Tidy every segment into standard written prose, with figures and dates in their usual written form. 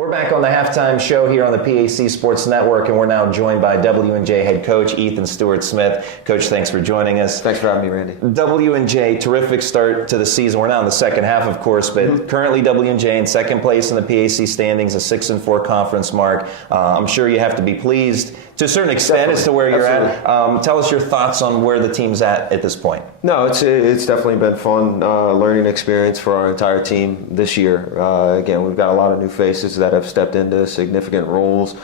We're back on the halftime show here on the PAC Sports Network, and we're now joined by W&J head coach Ethan Stewart-Smith. Coach, thanks for joining us. Thanks for having me, Randy. W&J, terrific start to the season. We're now in the second half, of course, but currently W&J in second place in the PAC standings, a 6-4 conference mark. I'm sure you have to be pleased to a certain extent as to where you're at. Tell us your thoughts on where the team's at this point. No, it's definitely been fun learning experience for our entire team this year. Again, we've got a lot of new faces that have stepped into significant roles,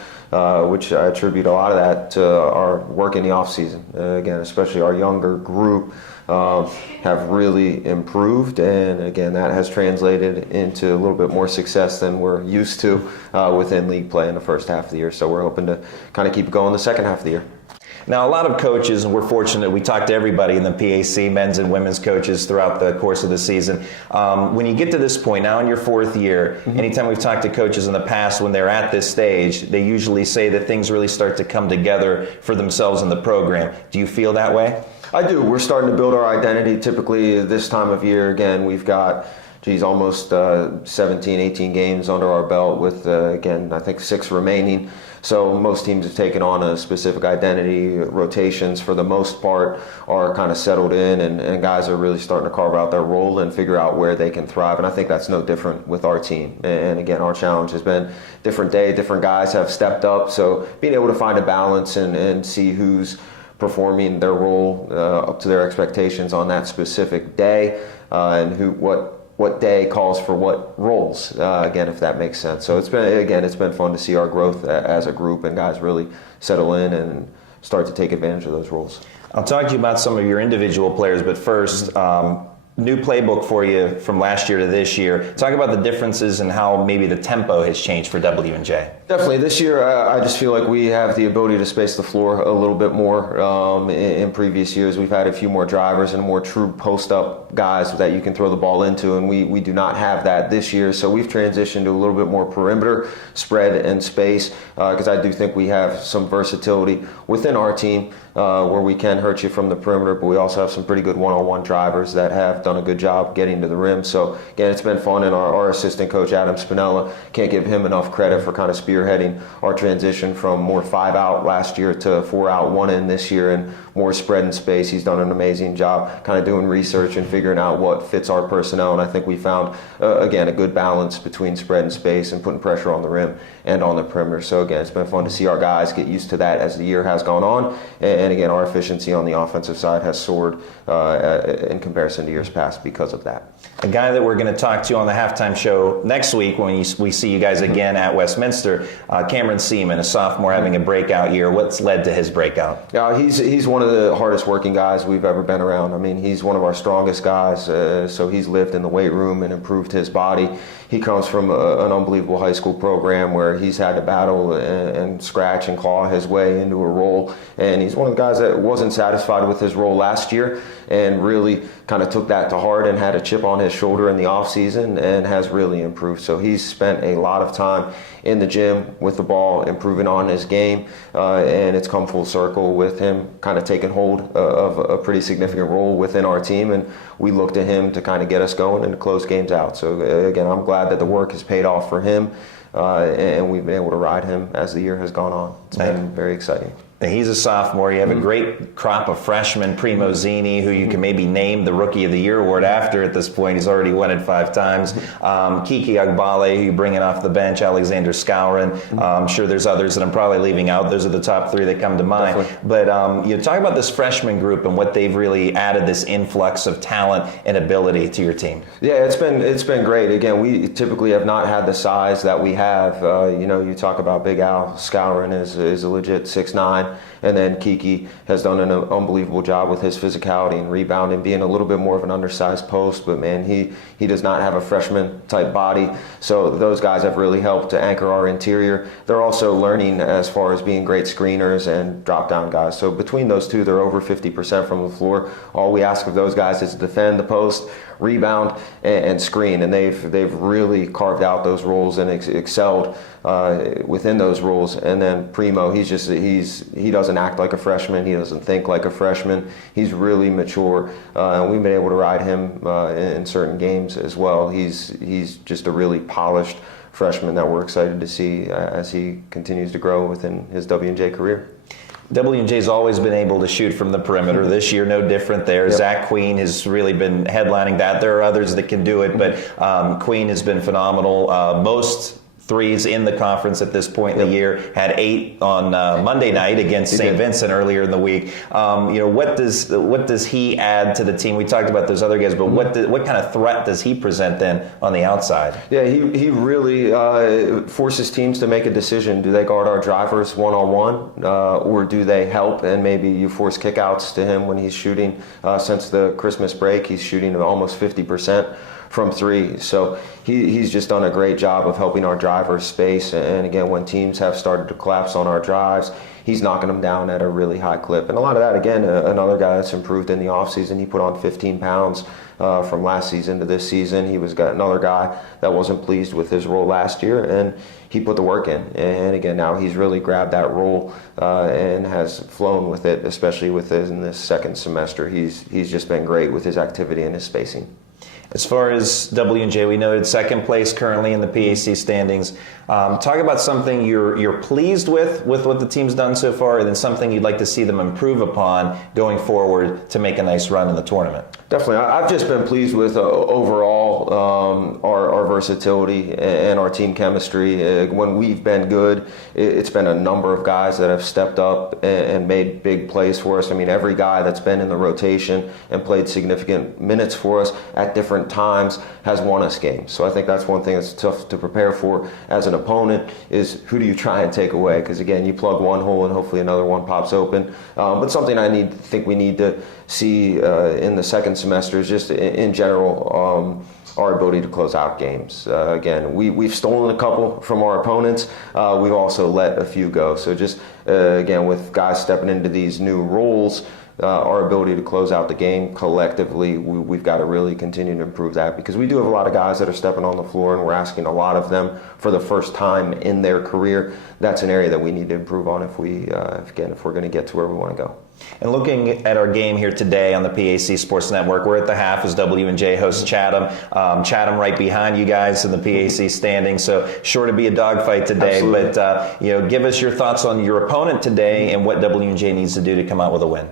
which I attribute a lot of that to our work in the off season. Again, especially our younger group have really improved, and again, that has translated into a little bit more success than we're used to within league play in the first half of the year. So we're hoping to kind of keep it going the second half of the year. Now, a lot of coaches, and we're fortunate, we talk to everybody in the PAC, men's and women's coaches throughout the course of the season. When you get to this point, now in your fourth year, anytime we've talked to coaches in the past when they're at this stage, they usually say that things really start to come together for themselves in the program. Do you feel that way? I do. We're starting to build our identity. Typically this time of year, again, we've got almost 17, 18 games under our belt with, again, I think 6 remaining. So most teams have taken on a specific identity. Rotations, for the most part, are kind of settled in, and guys are really starting to carve out their role and figure out where they can thrive. And I think that's no different with our team. And again, our challenge has been different day, different guys have stepped up. So being able to find a balance and see who's performing their role up to their expectations on that specific day, and what day calls for what roles, again, if that makes sense. So it's been fun to see our growth as a group and guys really settle in and start to take advantage of those roles. I'll talk to you about some of your individual players, but first, new playbook for you from last year to this year. Talk about the differences and how maybe the tempo has changed for W&J. Definitely. This year, I just feel like we have the ability to space the floor a little bit more. In previous years, we've had a few more drivers and more true post-up guys that you can throw the ball into, and we do not have that this year. So we've transitioned to a little bit more perimeter, spread, and space, because I do think we have some versatility within our team where we can hurt you from the perimeter, but we also have some pretty good one-on-one drivers that have done a good job getting to the rim. So again, it's been fun, and our assistant coach, Adam Spinella, can't give him enough credit for kind of spearheading our transition from more 5-out last year to 4-out, 1-in this year, and more spread and space. He's done an amazing job kind of doing research and figuring out what fits our personnel, and I think we found, again, a good balance between spread and space and putting pressure on the rim and on the perimeter. So again, it's been fun to see our guys get used to that as the year has gone on, and again, our efficiency on the offensive side has soared in comparison to years past because of that. A guy that we're going to talk to on the halftime show next week when we see you guys again at Westminster, Cameron Seaman, a sophomore having a breakout year. What's led to his breakout? Yeah, he's one of the hardest working guys we've ever been around. I mean, he's one of our strongest guys, so he's lived in the weight room and improved his body. He comes from an unbelievable high school program where he's had to battle and scratch and claw his way into a role, and he's one of the guys that wasn't satisfied with his role last year and really kind of took that to heart and had a chip on his shoulder in the offseason and has really improved. So he's spent a lot of time in the gym with the ball, improving on his game, and it's come full circle with him kind of taking hold of a pretty significant role within our team, and we look to him to kind of get us going and to close games out. So again, I'm glad that the work has paid off for him, and we've been able to ride him as the year has gone on. It's been very exciting. He's a sophomore. You have a great crop of freshmen, Primo Zini, who you can maybe name the Rookie of the Year award after at this point. He's already won it 5 times. Kiki Agbale, who you bring in off the bench, Alexander Skowron. I'm sure there's others that I'm probably leaving out. Those are the top 3 that come to mind. Definitely. But you talk about this freshman group and what they've really added, this influx of talent and ability to your team. Yeah, it's been great. Again, we typically have not had the size that we have. You talk about Big Al Skowron is a legit 6'9", and then Kiki has done an unbelievable job with his physicality and rebounding, being a little bit more of an undersized post, but man, he does not have a freshman type body. So those guys have really helped to anchor our interior. They're also learning as far as being great screeners and drop down guys. So between those two, they're over 50% from the floor. All we ask of those guys is to defend the post, rebound, and screen, and they've really carved out those roles and excelled within those roles. And then Primo, he doesn't act like a freshman, he doesn't think like a freshman. He's really mature, and we've been able to ride him in certain games as well. He's just a really polished freshman that we're excited to see as he continues to grow within his W&J career. W&J's always been able to shoot from the perimeter. This year, no different there. Yep. Zach Queen has really been headlining that. There are others that can do it, but Queen has been phenomenal. Most threes in the conference at this point in the year. Had 8 on Monday night against St. Vincent earlier in the week. What does he add to the team? We talked about those other guys, but what kind of threat does he present then on the outside? Yeah, he really forces teams to make a decision. Do they guard our drivers one-on-one, or do they help and maybe you force kickouts to him when he's shooting? Since the Christmas break, he's shooting almost 50% from 3. So he's just done a great job of helping our drivers space. And again, when teams have started to collapse on our drives, he's knocking them down at a really high clip. And a lot of that, again, another guy that's improved in the offseason. He put on 15 pounds from last season to this season. He was another guy that wasn't pleased with his role last year, and he put the work in. And again, now he's really grabbed that role and has flown with it, especially in this second semester. He's just been great with his activity and his spacing. As far as W&J, we noted second place currently in the PAC standings. Talk about something you're pleased with what the team's done so far, and then something you'd like to see them improve upon going forward to make a nice run in the tournament. Definitely. I've just been pleased with overall our versatility and our team chemistry. When we've been good, it's been a number of guys that have stepped up and made big plays for us. I mean, every guy that's been in the rotation and played significant minutes for us at different times has won us games. So I think that's one thing that's tough to prepare for as an opponent, is who do you try and take away? Because again, you plug one hole and hopefully another one pops open. But something I think we need to see in the second semester is just in general our ability to close out games. Again, we've stolen a couple from our opponents. We've also let a few go. So just again, with guys stepping into these new roles, our ability to close out the game collectively, we've got to really continue to improve that, because we do have a lot of guys that are stepping on the floor and we're asking a lot of them for the first time in their career. That's an area that we need to improve on if we're going to get to where we want to go. And looking at our game here today on the PAC Sports Network, we're at the half as W&J hosts Chatham. Chatham right behind you guys in the PAC standing, so sure to be a dogfight today. Absolutely. But give us your thoughts on your opponent today and what W&J needs to do to come out with a win.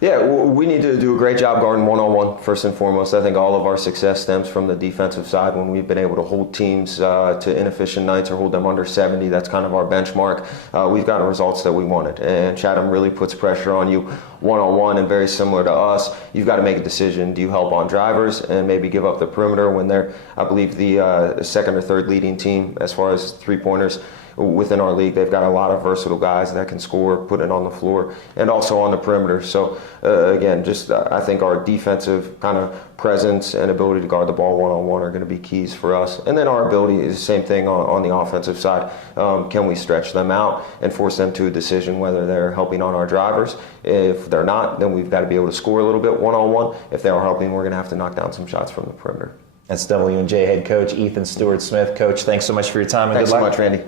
Yeah, we need to do a great job guarding one-on-one, first and foremost. I think all of our success stems from the defensive side when we've been able to hold teams to inefficient nights or hold them under 70. That's kind of our benchmark. We've gotten results that we wanted. And Chatham really puts pressure on you one-on-one, and very similar to us, you've got to make a decision. Do you help on drivers and maybe give up the perimeter when they're, I believe, the second or third leading team as far as three-pointers within our league? They've got a lot of versatile guys that can score, put it on the floor, and also on the perimeter. So again, just I think our defensive kind of presence and ability to guard the ball one-on-one are going to be keys for us. And then our ability is the same thing on the offensive side. Can we stretch them out and force them to a decision whether they're helping on our drivers? If they're not, then we've got to be able to score a little bit one-on-one. If they are helping, we're going to have to knock down some shots from the perimeter. That's W&J head coach Ethan Stewart-Smith. Coach, thanks so much for your time and Thanks good so luck. much, Randy.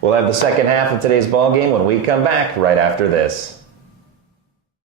We'll have the second half of today's ball game when we come back right after this.